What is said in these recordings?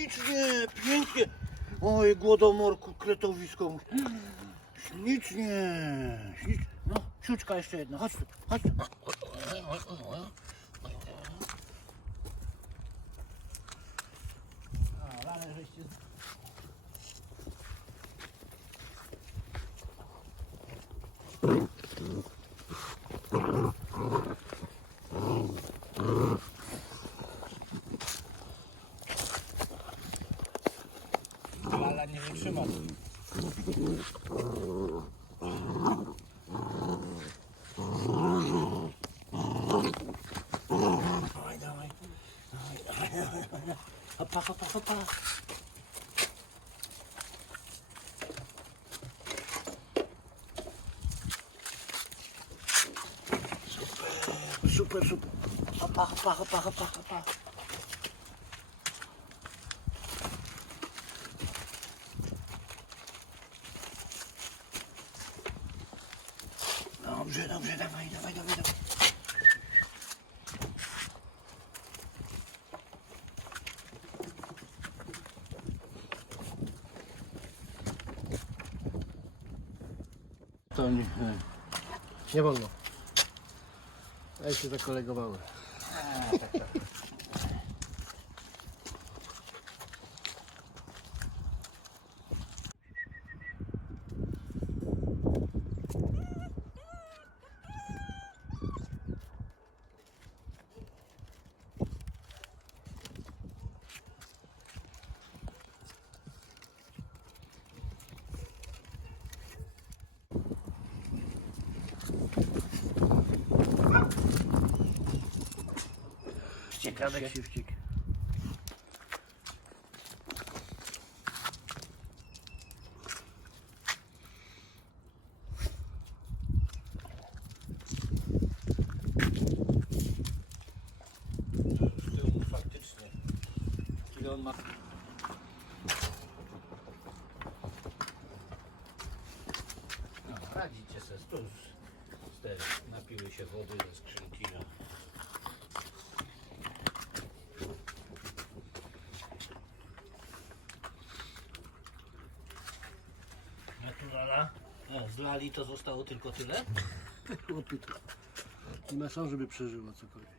ślicznie, pięknie. Oj, głodomorku, kretowisko. Ślicznie, ślicznie. No, siuczka jeszcze jedna, chodź tu, chodź tu. A, nie wytrzyma. Dawaj, dawaj. Dawaj, dawaj, dawaj, dawaj. Hopa, hopa, hopa. Super, super, super. Hopa, hopa, hopa, hopa, hopa. Dobrze, dobrze, dawaj, dawaj, dawaj, dawaj. To nie, Nie wolno. Ja się zakolegowały. Ciekawek się wściekł. Z tyłu faktycznie. Ile on ma? No, radzicie se, tu już z te napiły się wody ze skrzynki. No. Naturala. No, zlali to zostało tylko tyle? Opytu. Nie ma szans, żeby przeżyło cokolwiek.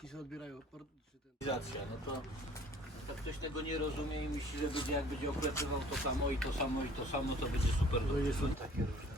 Ci się odbierają port- czy ten- Cywilizacja, no to jak ktoś tego nie rozumie i myśli, że będzie jak będzie oklepywał to samo i to samo i to samo, to będzie super. I są takie różne.